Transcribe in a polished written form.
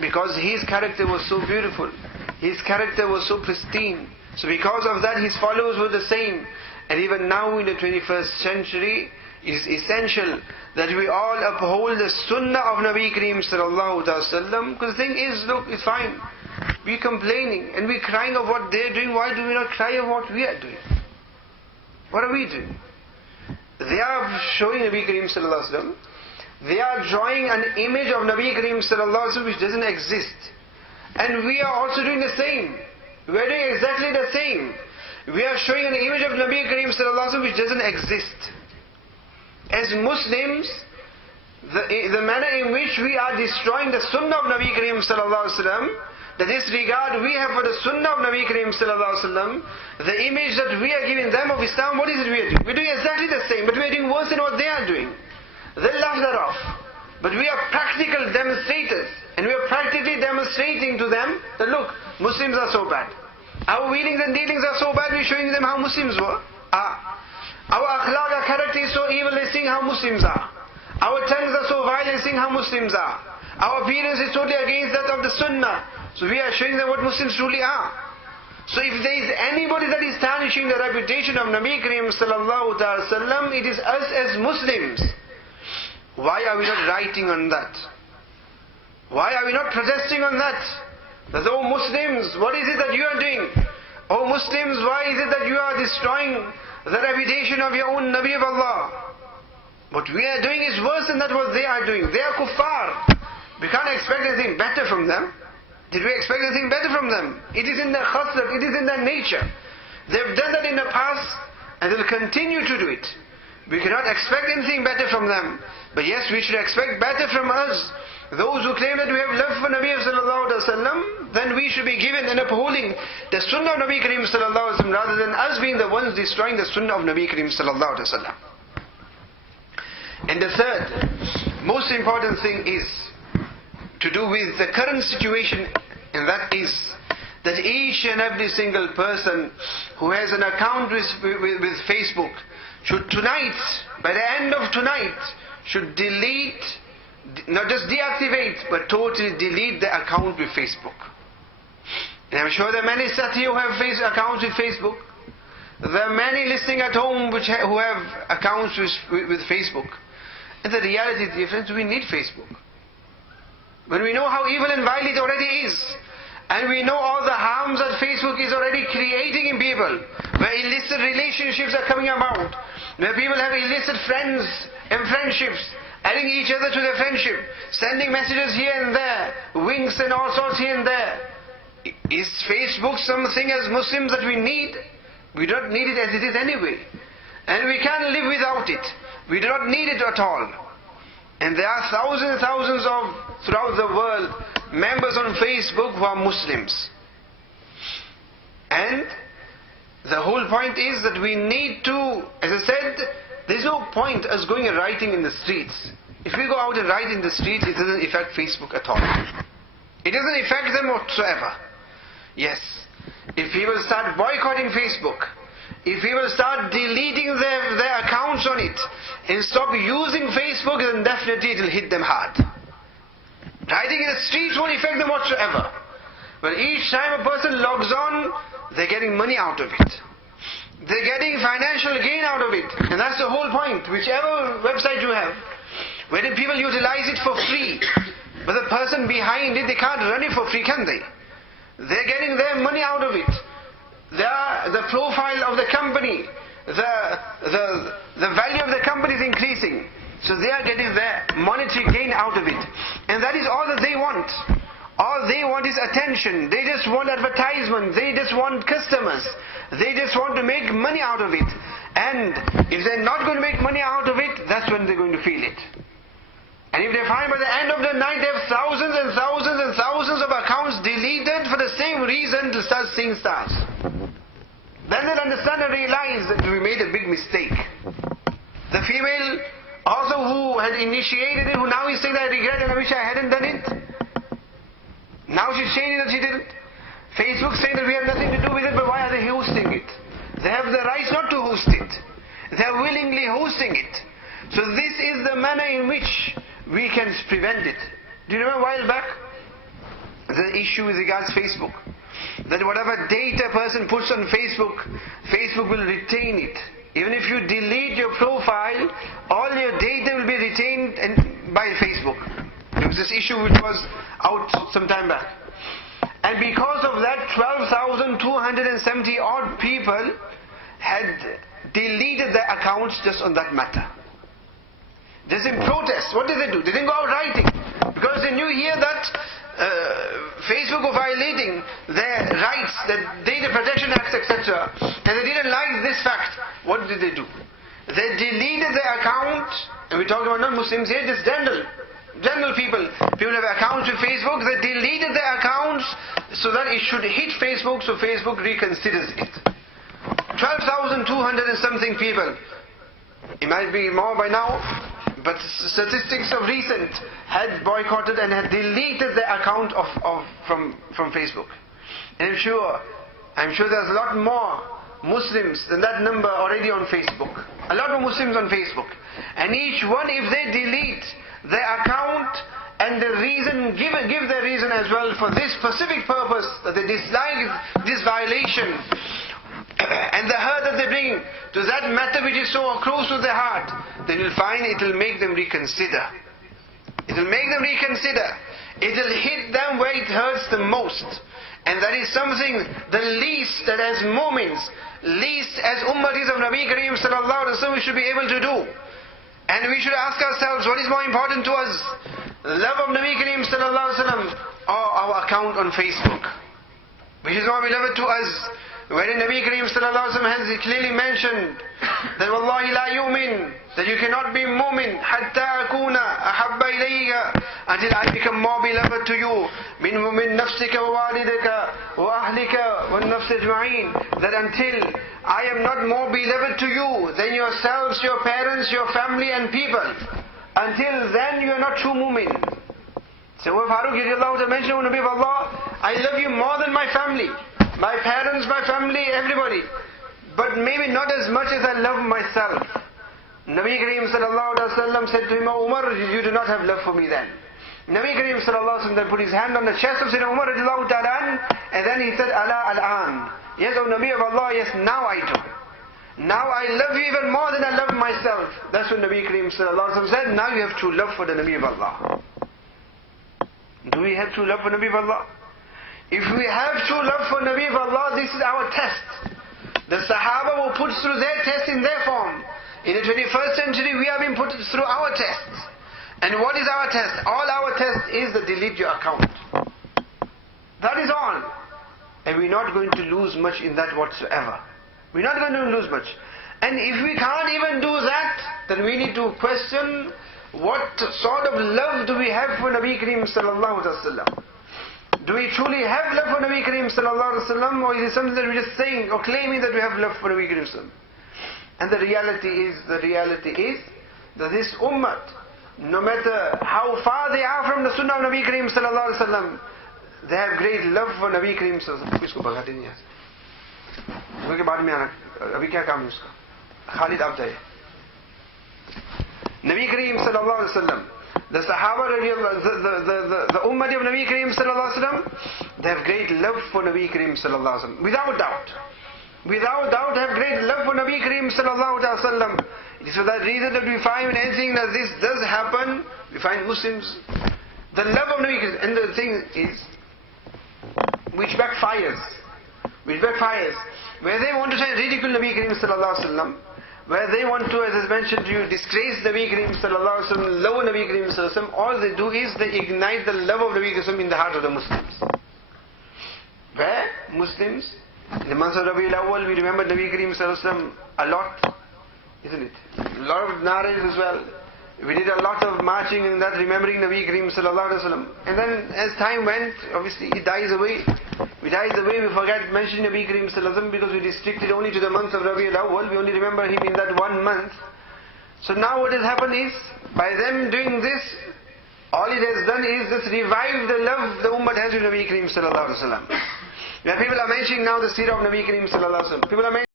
because his character was so beautiful, his character was so pristine. So because of that, his followers were the same. And even now in the 21st century, it is essential that we all uphold the sunnah of Nabi Kareem sallallahu alaihi wasallam. Because the thing is, look, it's fine. We're complaining and we're crying of what they're doing. Why do we not cry of what we are doing? What are we doing? They are showing Nabi Kareem sallallahu alaihi wasallam. They are drawing an image of Nabi Kareem sallallahu alaihi wasallam which doesn't exist. And we are also doing the same. We are doing exactly the same. We are showing an image of Nabi Kareem sallallahu alaihi wasallam which doesn't exist. As Muslims, the manner in which we are destroying the sunnah of Nabi Kareem sallallahu alaihi wasallam, the disregard we have for the sunnah of Nabi Kareem sallallahu alaihi wasallam, the image that we are giving them of Islam, what is it we are doing? We are doing exactly the same, but we are doing worse than what they are doing. They laugh that off. But we are practical demonstrators, and we are practically demonstrating to them that look, Muslims are so bad. Our wheelings and dealings are so bad, we are showing them how Muslims were. Our akhlaq, our character is so evil, they seeing how Muslims are. Our tongues are so vile, they seeing how Muslims are. Our appearance is totally against that of the sunnah. So we are showing them what Muslims truly are. So if there is anybody that is tarnishing the reputation of Nabi Kareem sallallahu alaihi wasallam, it is us as Muslims. Why are we not writing on that? Why are we not protesting on that? That, oh Muslims, what is it that you are doing? Oh Muslims, why is it that you are destroying the reputation of your own Nabi of Allah? What we are doing is worse than that what they are doing. They are kuffar. We can't expect anything better from them. Did we expect anything better from them? It is in their khasrat, it is in their nature. They've done that in the past and they'll continue to do it. We cannot expect anything better from them. But yes, we should expect better from us. Those who claim that we have love for Nabi sallallahu alaihi wasallam, then we should be given and upholding the sunnah of Nabi Kareem sallallahu alaihi wasallam rather than us being the ones destroying the sunnah of Nabi Kareem sallallahu alaihi wasallam. And the third, most important thing is to do with the current situation, and that is that each and every single person who has an account with Facebook should tonight, by the end of tonight, should delete, not just deactivate, but totally delete the account with Facebook. And I'm sure there are many Sati who have accounts with Facebook. There are many listening at home who have accounts with Facebook. And the reality is, dear friends, we need Facebook. When we know how evil and vile it already is, and we know all the harms that Facebook is already creating in people, where illicit relationships are coming about, where people have illicit friends and friendships, adding each other to their friendship, sending messages here and there, winks and all sorts here and there. Is Facebook something as Muslims that we need? We don't need it as it is anyway. And we can't live without it. We do not need it at all. And there are thousands and thousands of, throughout the world, members on Facebook who are Muslims. And the whole point is that we need to, as I said, there's no point us going and writing in the streets. If we go out and write in the streets, it doesn't affect Facebook at all. It doesn't affect them whatsoever. Yes, if people start boycotting Facebook, if people start deleting their accounts on it, and stop using Facebook, then definitely it will hit them hard. Writing in the streets won't affect them whatsoever. But each time a person logs on, they're getting money out of it. They're getting financial gain out of it. And that's the whole point. Whichever website you have, wherein people utilize it for free, but the person behind it, they can't run it for free, can they? They're getting their money out of it. The profile of the company, the value of the company is increasing. So they are getting their monetary gain out of it. And that is all that they want. All they want is attention. They just want advertisement. They just want customers. They just want to make money out of it. And if they're not going to make money out of it, that's when they're going to feel it. And if they find by the end of the night they have thousands and thousands and thousands of accounts deleted for the same reason, to start seeing stars, then they'll understand and realize that we made a big mistake. The female also who had initiated it, who now is saying that I regret and I wish I hadn't done it. Now she's saying that she didn't. Facebook saying that we have nothing to do with it, but why are they hosting it? They have the right not to host it. They are willingly hosting it. So this is the manner in which we can prevent it. Do you remember a while back? The issue with regards Facebook. That whatever data a person puts on Facebook, Facebook will retain it. Even if you delete your profile, all your data will be retained by Facebook. There was this issue which was out some time back. And because of that, 12,270 odd people had deleted their accounts just on that matter. Just in protest. What did they do? They didn't go out writing. Because they knew here that Facebook were violating their rights, their Data Protection Act, etc. And they didn't like this fact. What did they do? They deleted their account, and we're talking about non-Muslims here, just general people. People have accounts with Facebook, they deleted their accounts so that it should hit Facebook, so Facebook reconsiders it. 12,200 and something people. It might be more by now, but statistics of recent had boycotted and had deleted their account from Facebook. And I'm sure there's a lot more Muslims than that number already on Facebook. A lot more Muslims on Facebook. And each one, if they delete their account and the reason, give their reason as well for this specific purpose, that they dislike this violation and the hurt that they bring to that matter which is so close to their heart, then you'll find it will make them reconsider. It will make them reconsider. It will hit them where it hurts the most. And that is something, the least that as moments, least as ummatis of Nabi Kareem sallallahu alaihi wasallam we should be able to do. And we should ask ourselves, what is more important to us? Love of Nabi Kareem sallallahu alaihi wasallam or our account on Facebook? Which is more beloved to us? Wherein Nabi Kareem sallallahu alaihi wasallam has clearly mentioned that Wallahi la yu'min, that you cannot be mu'min hatta akuna ahabba ilayka, until I become more beloved to you min nafsika wa walidika wa ahlika wa nafs ajma'in, that until I am not more beloved to you than yourselves, your parents, your family and people, until then you are not true mu'min. So Farooq mentioned, O Nabi of Allah, I love you more than my family, my parents, my family, everybody, but maybe not as much as I love myself. Nabi Kareem sallallahu alaihi wasallam said to him, "O Umar, you do not have love for me then." Nabi Kareem sallallahu alaihi wasallam then put his hand on the chest of Sayyidina Umar radiallahu ta'ala, and then he said, "Ala al-an." Yes, O Nabi of Allah, yes, now I do. Now I love you even more than I love myself. That's what Nabi Kareem sallallahu alaihi wasallam said. Now you have true love for the Nabi of Allah. Do we have true love for Nabi of Allah? If we have true love for Nabi of Allah, this is our test. The Sahaba were put through their test in their form. In the 21st century, we have been put through our tests. And what is our test? All our test is to delete your account. That is all. And we're not going to lose much in that whatsoever. We're not going to lose much. And if we can't even do that, then we need to question what sort of love do we have for Nabi Kareem sallallahu alaihi wasallam. Do we truly have love for Nabi Kareem sallallahu alaihi wasallam, or is it something that we're just saying or claiming that we have love for Nabi Kareem sallallahu alaihi wasallam? And the reality is that this ummah, no matter how far they are from the sunnah of Nabi Kareem sallallahu alaihi wasallam, they have great love for Nabi Kareem sallallahu alaihi wasallam. इसको भगाते नहीं यहाँ क्योंकि बाद में आना अभी क्या काम है उसका खालिद आप जाइए Nabi Kareem sallallahu alaihi wasallam, the Sahaba, the ummah of Nabi Kareem sallallahu alaihi wasallam, they have great love for Nabi Kareem sallallahu alaihi wasallam, without doubt have great love for Nabi Kareem sallallahu alaihi wasallam. It is for that reason that we find when anything that this does happen, we find Muslims, the love of Nabi Kareem, and the thing is, which backfires, where they want to try and ridicule Nabi Kareem sallallahu alaihi wasallam, where they want to, as I mentioned to you, disgrace Nabi Kareem sallallahu alaihi wasallam, lower Nabi Kareem sallallahu alaihi wasallam, all they do is they ignite the love of Nabi Kareem sallallahu alaihi wasallam in the heart of the Muslims. Where Muslims, in the month of Rabiul Awwal, we remember Nabi Kareem sallallahu alaihi wasallam a lot, isn't it? A lot of narrative as well. We did a lot of marching in that, remembering Nabi Kareem sallallahu alaihi wasallam. And then as time went, obviously it dies away. We forget mentioning Nabi Kareem sallallahu alaihi wasallam because we restricted only to the month of Rabiul Awwal. We only remember him in that 1 month. So now what has happened is, by them doing this, all it has done is just revive the love the ummah has with Nabi Kareem sallallahu alaihi wasallam. Where people are mentioning now the seerah of Nabi Kareem sallallahu alaihi wasallam. People are mentioning